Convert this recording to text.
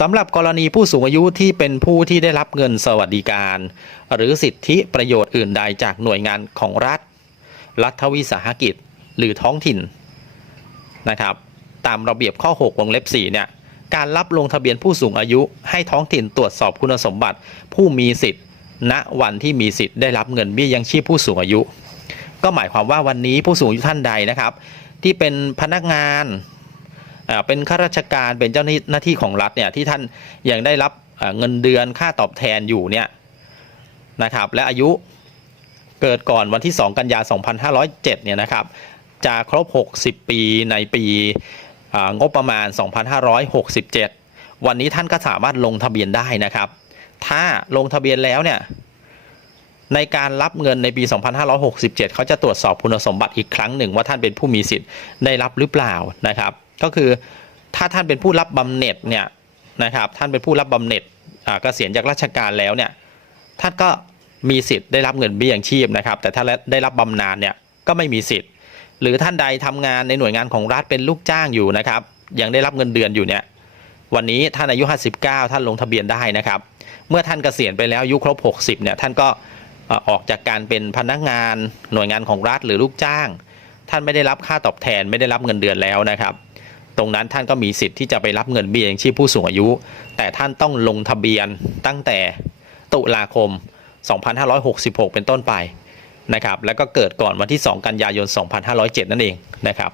สำหรับกรณีผู้สูงอายุที่เป็นผู้ที่ได้รับเงินสวัสดิการ หรือสิทธิประโยชน์อื่นใดจากหน่วยงานของรัฐ รัฐวิสาหกิจหรือท้องถิ่นนะครับ ตามระเบียบข้อ 6 วงเล็บ4เนี่ยการรับลงทะเบียนผู้สูงอายุให้ท้องถิ่นตรวจสอบคุณสมบัติ ผู้มีสิทธิ์ ณวันที่มีสิทธิ์ได้รับเงินเบี้ยยังชีพผู้สูงอายุ ก็หมายความว่าวันนี้ผู้สูงอายุท่านใดนะครับ ที่เป็นพนักงาน เป็นข้าราชการเป็นเจ้าหน้าที่ของรัฐเนี่ยที่ท่านยังได้รับเงินเดือนค่าตอบแทนอยู่เนี่ยนะครับและอายุเกิดก่อนวันที่ 2 กันยา 2507 เนี่ยนะครับจะครบ 60 ปีในปีงบประมาณ 2567 วันนี้ท่านก็สามารถลงทะเบียนได้นะครับ ถ้าลงทะเบียนแล้วเนี่ยในการรับเงินในปี 2567 เขาจะตรวจสอบคุณสมบัติอีกครั้งหนึ่งว่าท่านเป็นผู้มีสิทธิ์ได้รับหรือเปล่านะครับ ก็คือถ้าท่านเป็นผู้รับบำเหน็จเนี่ยนะครับท่านเป็นผู้รับบำเหน็จเกษียณจากราชการแล้วเนี่ยท่านก็มีสิทธิ์ได้รับเงินเบี้ยยังชีพนะครับ แต่ถ้าได้รับบำนาญเนี่ยก็ไม่มีสิทธิ์ หรือท่านใดทำงานในหน่วยงานของรัฐเป็นลูกจ้างอยู่นะครับ ยังได้รับเงินเดือนอยู่เนี่ยวันนี้ท่านอายุ 59 ท่านลงทะเบียนได้นะครับ เมื่อท่านเกษียณไปแล้วอายุครบ 60เนี่ยท่านก็ออกจากการเป็นพนักงานหน่วยงานของรัฐหรือลูกจ้าง ท่านไม่ได้รับค่าตอบแทนไม่ได้รับเงินเดือนแล้วนะครับ ตรงนั้นท่านก็มีสิทธิ์ที่จะไปรับเงินเบี้ยยังชีพผู้สูงอายุ แต่ท่านต้องลงทะเบียนตั้งแต่ตุลาคม 2566 เป็นต้นไปนะครับแล้วก็เกิดก่อนวันที่ 2 กันยายน 2507 นั่นเองนะครับ